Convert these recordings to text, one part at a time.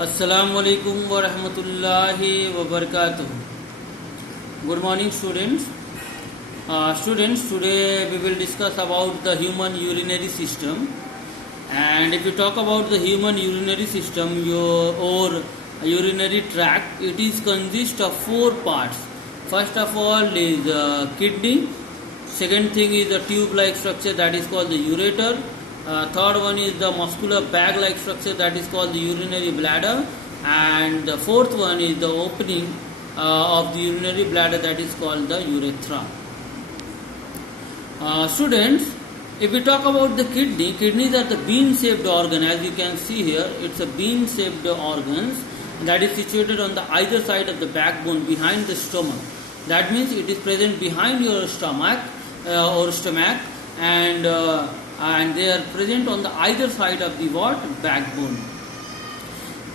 Assalamualaikum warahmatullahi wabarakatuh. Good morning, students. Students, today we will discuss about the human urinary system. And if you talk about the human urinary system or urinary tract, it is consist of four parts. First of all is kidney. Second thing is the tube-like structure that is called the ureter. Third one is the muscular bag-like structure that is called the urinary bladder, and the fourth one is the opening of the urinary bladder that is called the urethra. Students, if we talk about the kidneys are the bean-shaped organ. As you can see here, it's a bean-shaped organs that is situated on the either side of the backbone behind the stomach. That means it is present behind your stomach and they are present on the either side of the backbone.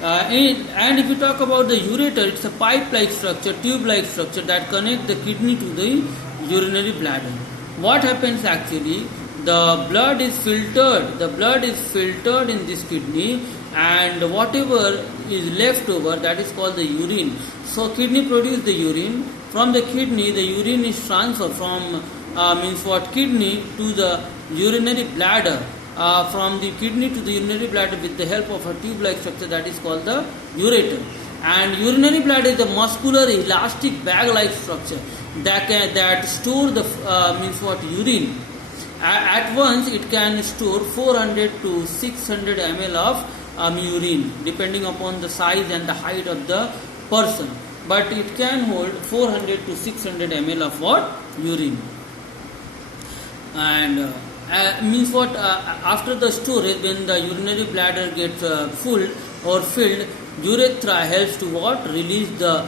And if you talk about the ureter, it's a pipe-like structure, tube-like structure that connects the kidney to the urinary bladder. What happens actually? The blood is filtered. The blood is filtered in this kidney, and whatever is left over, that is called the urine. So kidney produces the urine. From the kidney, the urine is transferred from kidney to the urinary bladder, from the kidney to the urinary bladder with the help of a tube-like structure that is called the ureter. And urinary bladder is the muscular elastic bag-like structure that store the urine. At once it can store 400 to 600 ml of urine, depending upon the size and the height of the person. But it can hold 400 to 600 ml of urine. And after the storage, when the urinary bladder gets full or filled, urethra helps to release the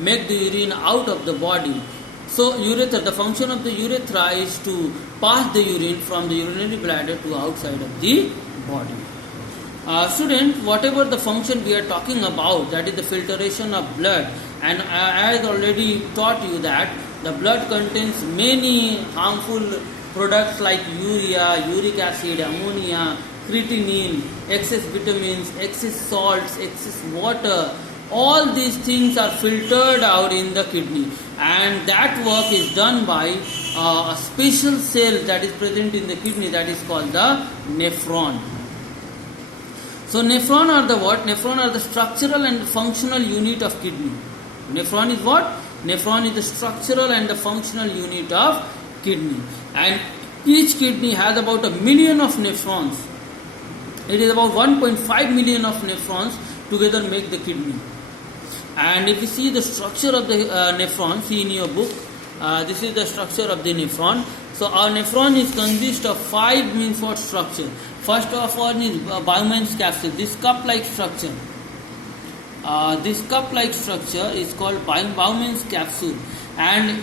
make the urine out of the body. So urethra, the function of the urethra is to pass the urine from the urinary bladder to outside of the body. Students, whatever the function we are talking about, that is the filtration of blood, and I already taught you that the blood contains many harmful products like urea, uric acid, ammonia, creatinine, excess vitamins, excess salts, excess water. All these things are filtered out in the kidney, and that work is done by a special cell that is present in the kidney that is called the nephron. So nephron are the what? Nephron are the structural and functional unit of kidney. Nephron is what? Nephron is the structural and the functional unit of kidney. And each kidney has about 1 million of nephrons. It is about 1.5 million of nephrons together make the kidney. And if you see the structure of the nephron, see in your book, this is the structure of the nephron. So our nephron is consist of 5 structure. First of all is Bowman's capsule, this cup-like structure. This cup-like structure is called Bowman's capsule, and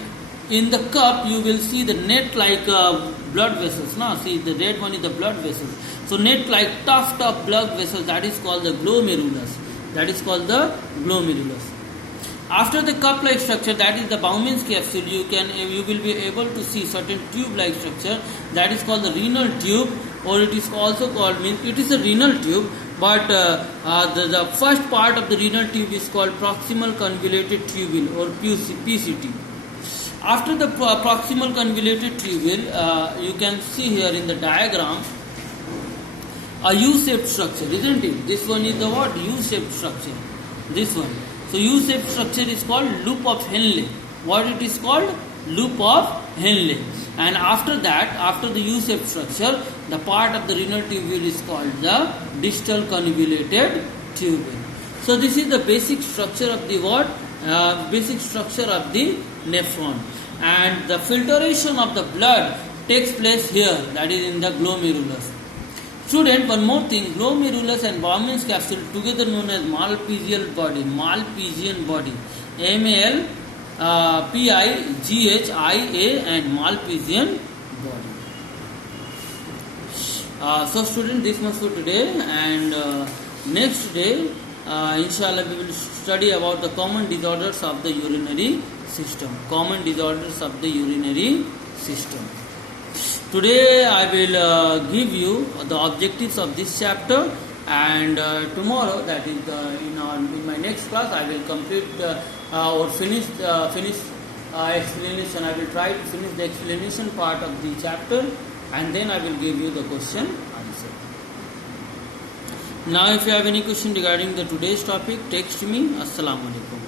in the cup you will see the net-like blood vessels. Now see, the red one is the blood vessels. So net-like tuft of blood vessels, that is called the glomerulus. That is called the glomerulus. After the cup-like structure, that is the Bowman's capsule, you will be able to see certain tube-like structure that is called the renal tube, or it is also called it is a renal tube. But the first part of the renal tube is called proximal convoluted tubule, or PCT. After the proximal convoluted tubule, you can see here in the diagram a U-shaped structure, isn't it? This one is the what? U-shaped structure. This one. So U-shaped structure is called loop of Henle. What it is called? Loop of Henle. And after that, after the U-shaped structure, the part of the renal tubule is called the distal convoluted tubule. So this is the basic structure of the what? Basic structure of the nephron. And the filtration of the blood takes place here, that is in the glomerulus. Student, one more thing, glomerulus and Bowman's capsule together known as Malpighian body, MALPIGHIA and Malpighian body. So student, this much for today, and next day inshallah we will study about the common disorders of the urinary system. today I will give you the objectives of this chapter, and tomorrow, that is in my next class, I will complete or finish explanation. I will try to finish the explanation part of the chapter, and then I will give you the question answer. Now if you have any question regarding the today's topic, text me. Assalamu alaikum.